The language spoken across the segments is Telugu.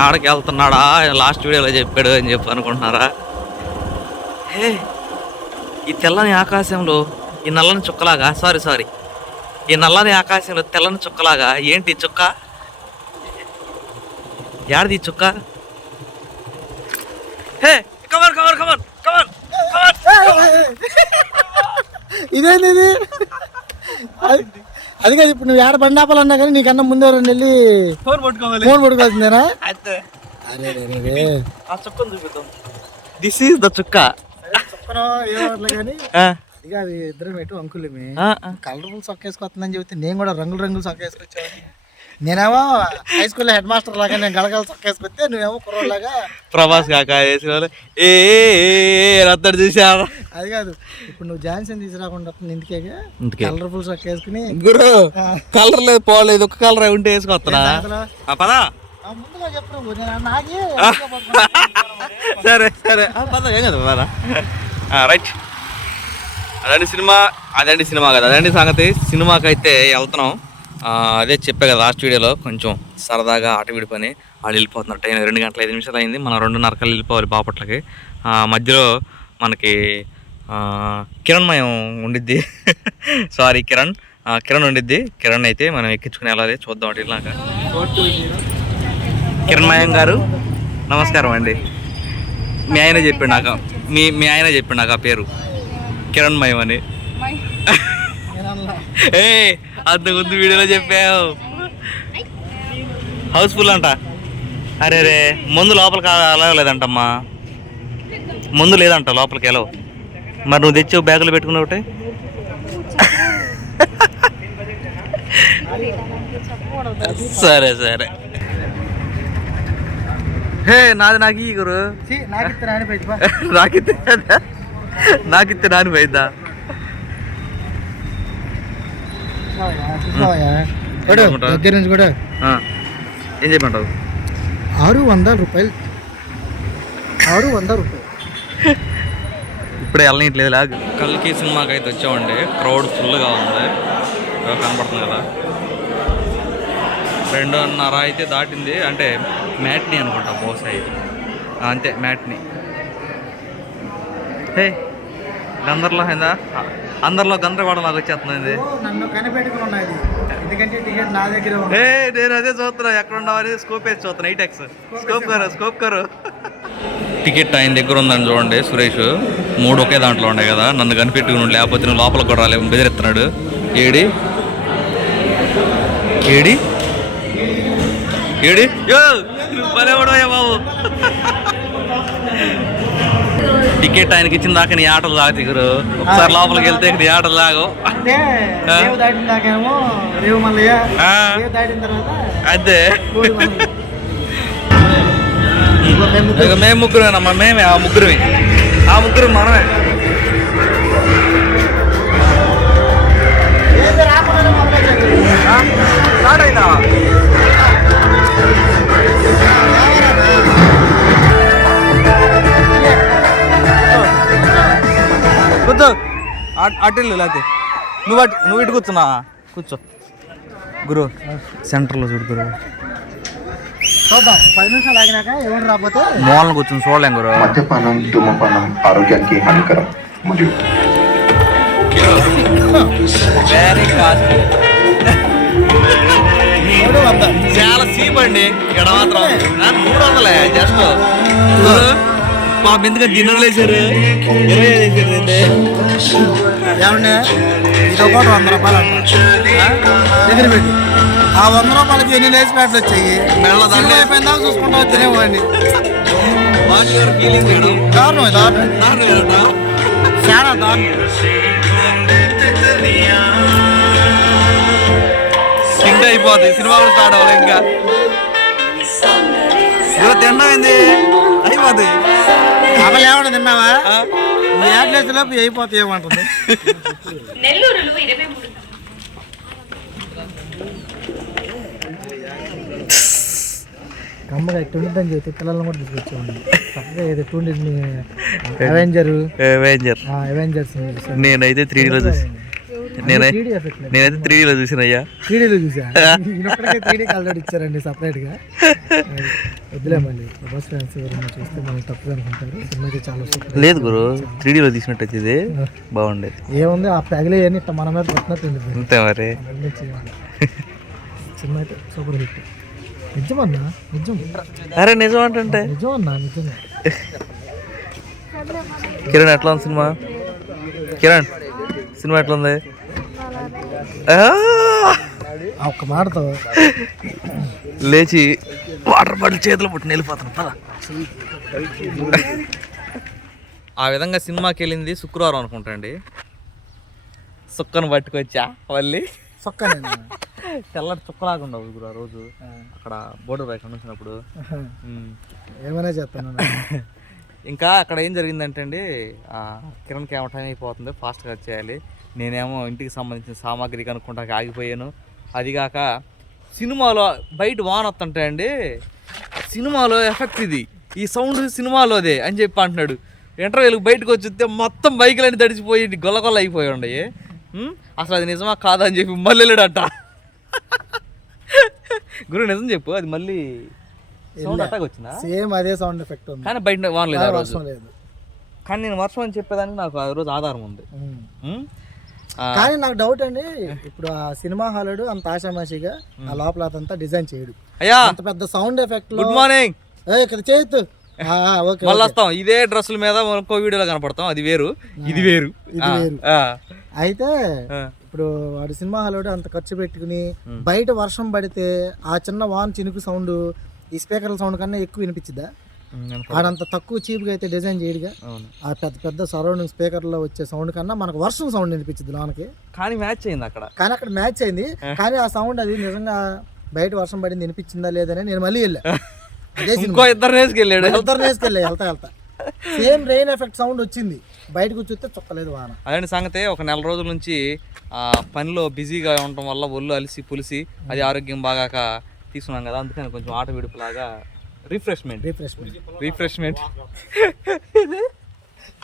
ఆడకి వెళ్తున్నాడా? లాస్ట్ వీడియోలో చెప్పాడు అని చెప్పి అనుకుంటున్నారా? హే ఈ తెల్లని ఆకాశంలో ఈ నల్లని చుక్కలాగా సారీ సారీ ఈ నల్లని ఆకాశంలో తెల్లని చుక్కలాగా ఏంటి చుక్క? యాడిది ఈ చుక్క? Hey cover cover cover cover come on అది- అది కాదు ఇప్పుడు నువ్వు ఏడ బండి ఆపాలన్నా కానీ నీకన్నా ముందే రెండు వెళ్ళి ఫోన్ పట్టుకోవాలి. ఫోన్ పట్టుకోవాల్సిందేనా? అయితే. అరే రే రే రే. ఆ చుక్కను చూపిద్దాం. దిస్ ఈజ్ ద చుక్క. చెప్పను ఏమట్లా కానీ ఇక అది ఇద్దరం ఎటు అంకులమే. కలర్ఫుల్ సొక్క వేసుకొస్తుందని చెబితే నేను కూడా రంగులు రంగులు సొక్క వేసుకొచ్చాను నేనేమో హై స్కూల్లో హెడ్ మాస్టర్ లాగా నేను గలగల సొక్క వేసుకొస్తే నువ్వేమో కుర్రోలాగా ప్రభాస్ కాక వేసిన వాళ్ళు ఏ రద్దడు చూసారా అది కాదు. ఇప్పుడు నువ్వు జాన్సన్ తీసుకురాకుండా ఇంటికే. కలర్ఫుల్ సొక్క వేసుకుని. గురు కలర్ లేదు పోలేదు ఒక కలర్ ఉంటే వేసుకొస్తున్నా పదా. ముందుగా చెప్పు సరే సరే. పద ఏం కదా పద. రైట్. అదండి సినిమా అదండి సినిమా కదా. అదండి సంగతి. సినిమాకి అయితే వెళ్తున్నాం. అదే చెప్పా కదా లాస్ట్ వీడియోలో కొంచెం సరదాగా ఆట విడిపోయి వాళ్ళు వెళ్ళిపోతున్నారు. టైం రెండు గంటల ఐదు నిమిషాలు అయింది. మనం రెండున్నరకల్లా వెళ్ళిపోవాలి బాపట్లకి. ఆ, మధ్యలో మనకి కిరణ్మయం ఉండిద్ది. సారీ కిరణ్. కిరణ్ ఉండిద్ది. కిరణ్ అయితే మనం ఎక్కించుకుని వెళ్ళాలి. చూద్దాం అటు ఇలాగా కిరణ్మయం గారు నమస్కారం అండి. మీ ఆయన చెప్పాడు నాకు మీ మీ ఆయన చెప్పాడు నాకు ఆ పేరు కిరణ్మయం అని. ఏ అంత ముందు వీడియోలో చెప్పావు. హౌస్ఫుల్ అంట. అరే రే ముందు లోపలికి అలవలేదంటమ్మా. ముందు లేదంట లోపలికి వెళ్ళవు మరి నువ్వు తెచ్చావు బ్యాగులు పెట్టుకున్నావు ఒకటి. సరే సరే. హే నాది నాకు ఈ గురు. నాకు ఇస్తే రానిపోయింది బా. దగ్గర నుంచి కూడా. ఆ. ఏం చెప్పంటావు ఆరు వందల రూపాయలు. ఆరు వందల రూపాయలు. ఇప్పుడే వెళ్ళనట్లేదు లాగ్. కల్కి సినిమాకి అయితే వచ్చామండి. క్రౌడ్ ఫుల్గా ఉంది. కనపడుతుంది కదా. రెండున్నర అయితే దాటింది. అంటే మ్యాట్ని అనుకుంటా బహుశా ఇది. ఆ, అంతే మ్యాట్ని. హే గందర్లో అయిందా అందరిలో గందరగోళం లాగా వచ్చేస్తుంది ఇది. నన్ను కనిపెట్టుకుని ఉన్నది ఎందుకంటే టికెట్ నా దగ్గర ఉంది. ఏ నేను అదే చూస్తున్నా. ఎక్కడ ఉన్నావని స్కోప్ వేసి చూస్తున్నా. ఈ టెక్స్ స్కోప్ కరు స్కోప్ కరు. టికెట్ ఆయన దగ్గర ఉందని చూడండి సురేష్. మూడు ఒకే దాంట్లో ఉండే కదా. నన్ను కనిపెట్టుకుని లేకపోతే నువ్వు లోపలికి కూడా రాలేవు బెదిరిస్తున్నాడు. ఏడి? ఏడి? ఏడి? యో భలే బాబు. టికెట్ ఆయనకి ఇచ్చిన దాకా నీ ఆటలు లాగ గురు. ఒకసారి లోపలికి వెళ్తే నీ ఆటలు లాగవు తర్వాత అదే. మేము ముగ్గురం. మేము ఆ ముగ్గురమే. ఆ ముగ్గురు మనమే. కూర్చో అట్- అటు వెళ్ళు లేకపోతే. నువ్వు అటు నువ్వు ఇటు కూర్చున్నా? కూర్చో. గురు సెంటర్లో చూడు గురు. చూద్దాం. పది నిమిషాలు ఆగినాక ఎవరు రాకపోతే? మూలన కూర్చుని చూడలేం గురు. మద్యపానం ధూమపానం ఆరోగ్యానికి హానికరం. మరియు వెరీ కాస్ట్ మూడు వంద చాలా చీప్ అండి. ఇక్కడ మాత్రం మూడు వందలే జస్ట్. పాప ఎందుకంటే డిన్నర్ వేసారు ఇరవై ఐదు వేసారు ఏంటి? ఏమండి? ఇది ఒకటి వంద రూపాయలు అంట. దగ్గర పెట్టి. ఆ వంద రూపాయలకి ఎన్ని లేచి ప్యాట్లు వచ్చాయి? మెల్ల దండ సినిమా అయిపోయిందా చూసుకుంటా తినేవాడిని దారుణం? చాలా అయిపోతుంది సినిమా కూడా స్టార్ట్ అవ్వాలి ఇంకా. తినడం ఏంది అయిపోతుంది అమలు ఏమన్నా తిన్నావా యాడ్లేస్ లోపు అయిపోతాయి ఏమంటుంది? నెల్లూరులో ఇరవై మూడు. కమ్మగా ఎట్టుండిద్దని చెప్పి పిల్లల్ని కూడా తీసుకొచ్చేవాడిని. చక్కగా ఇది ఎట్టుండి అవెంజర్ అవెంజర్ అవెంజర్స్ నేనైతే త్రీ డీలో చూసి. నేనే నేనైతే త్రీ డీలో చూసినయ్యా త్రీడీలో చూసా? కలర్ ఇచ్చారండి సపరేట్గా. వద్దులే మళ్ళీ. ప్రభాస్ ఫ్యాన్స్ ఎవరైనా చూస్తే మనం తప్పుగా అనుకుంటారు. చాలా లేదు గురు త్రీడీలో తీసినట్టు ఇది బాగుండేది. ఏముంది ఆ పెగలే అని ఇట్లా మన మీద పట్టినట్టు. అంతే మరి. సినిమా అయితే సూపర్ హిట్ నిజమన్నా? నిజం. అరే నిజం అంటే నిజం అన్నా నిజంగా కిరణ్ ఎట్లా ఉంది సినిమా? కిరణ్ సినిమా ఎట్లా ఉంది? ఒక్క మాటతో. లేచి వాటర్ బాటిల్ చేతిలో పుట్టిన వెళ్ళిపోతాను పద. ఆ విధంగా సినిమాకి వెళ్ళింది శుక్రవారం అనుకుంటా అండి. సుక్కను పట్టుకొచ్చా మళ్ళీ? సొక్కనేనా? తెల్లటి చుక్కలాగా ఉండవు గురు ఆ రోజు. అక్కడ బోర్డర్ బైక్ వచ్చినప్పుడు ఏమైనా చేస్తాను ఇంకా అక్కడ ఏం జరిగిందంటే అండి ఏమో టైం అయిపోతుంది ఫాస్ట్గా వచ్చేయాలి. నేనేమో ఇంటికి సంబంధించిన సామాగ్రి కనుక్కుంటా ఆగిపోయాను. అదిగాక సినిమాలో బయట వాన వస్తుంటాయి అండి సినిమాలో ఎఫెక్ట్ ఇది. ఈ సౌండ్ సినిమాలోదే అని చెప్పి అంటున్నాడు. ఇంటర్వ్యూలకు బయటకు వచ్చితే మొత్తం బైకులన్నీ తడిచిపోయి గొల్ల గొల్ల అయిపోయి ఉండయి ఉమ్, అసలు అది నిజమా కాదా అని చెప్పి మళ్ళీ వెళ్ళాడట. గురు నిజం చెప్పు. అది మళ్ళీ సౌండ్ అట్టాగా వచ్చిందా? సేమ్ అదే సౌండ్ ఎఫెక్ట్ ఉంది. కానీ బయట వాన లేదు ఆ రోజు. వర్షం లేదు. కానీ నేను వర్షం అని చెప్పేదానికి నాకు ఆ రోజు ఆధారం ఉంది. కానీ నాకు డౌట్ అండి ఇప్పుడు ఆ సినిమా హాలుడు అంత ఆషామాషిగా ఆ లోపల అదంతా డిజైన్ చేయడు. అయ్యా! అంత పెద్ద సౌండ్ ఎఫెక్ట్లో గుడ్ మార్నింగ్ ఇక్కడ చేయొద్దు ఓకే మళ్ళీ వస్తాం. ఇదే డ్రెస్సుల మీద ఇంకో వీడియోలో కనపడతాం. అది వేరు. ఇది వేరు. ఇది వేరు. అయితే. ఇప్పుడు వాడు సినిమా హాలుడు అంత ఖర్చు పెట్టుకుని బయట వర్షం పడితే ఆ చిన్న వాన్ చినుకు సౌండ్ ఈ స్పీకర్ల సౌండ్ కన్నా ఎక్కువ వినిపించిద్దా? ఆడంత తక్కువ చీప్గా అయితే డిజైన్ చేయడుగా. ఆ పెద్ద పెద్ద సరౌండింగ్ స్పీకర్లో వచ్చే సౌండ్ కన్నా మనకు వర్షం సౌండ్ వినిపించింది లోనకి. కానీ మ్యాచ్ అయింది అక్కడ. కానీ అక్కడ మ్యాచ్ అయింది. కానీ ఆ సౌండ్ అది నిజంగా బయట వర్షం పడింది వినిపించిందా లేదని నేను మళ్ళీ వెళ్ళా. అదే ఇంకో ఇద్దరు వేసుకెళ్ళాడు వేసుకెళ్ళా వెళ్తా వెళ్తా. సేమ్ రెయిన్ ఎఫెక్ట్ సౌండ్ వచ్చింది. బయటకు చూస్తే చుక్కలేదు వాన. అదే సంగతి ఒక నెల రోజుల నుంచి ఆ పనిలో బిజీగా ఉండటం వల్ల ఒళ్ళు అలిసి పులిసి అది ఆరోగ్యం బాగాక తీసుకున్నాం కదా అందుకని కొంచెం ఆట విడుపులాగా రిఫ్రెష్మెంట్ రిఫ్రెష్మెంట్ రిఫ్రెష్మెంట్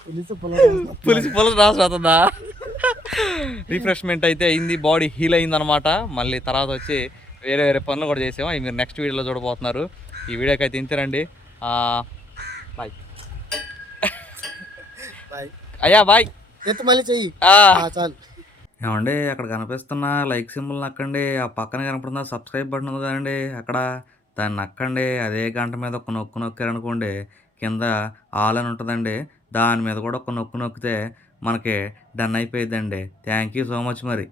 పులిసి పులిసి రాసి రాతుందా రిఫ్రెష్మెంట్ అయితే అయింది బాడీ హీల్ అయింది అనమాట మళ్ళీ తర్వాత వచ్చి వేరే వేరే పనులు కూడా చేసాము. అవి మీరు నెక్స్ట్ వీడియోలో చూడబోతున్నారు. ఈ వీడియోకి అయితే ఇంతేనండి. బాయ్ బాయ్ అయ్యా బాయ్ ఎత్తు మళ్ళీ చెయ్యి. ఆ. ఆ, చాలు. ఏమండి అక్కడ కనిపిస్తున్న లైక్ సింబల్ నక్కండి. ఆ పక్కన కనపడుతున్న సబ్స్క్రైబ్ బటన్ ఉంది కదండి. అక్కడ దాన్ని నక్కండి అదే గంట మీద ఒక నొక్కు నొక్కారనుకోండి కింద ఆల్ అని ఉంటుందండి దాని మీద కూడా ఒక నొక్కు నొక్కితే మనకి డన్ అయిపోయిద్దండి. థ్యాంక్ యూ సో మచ్ మరి.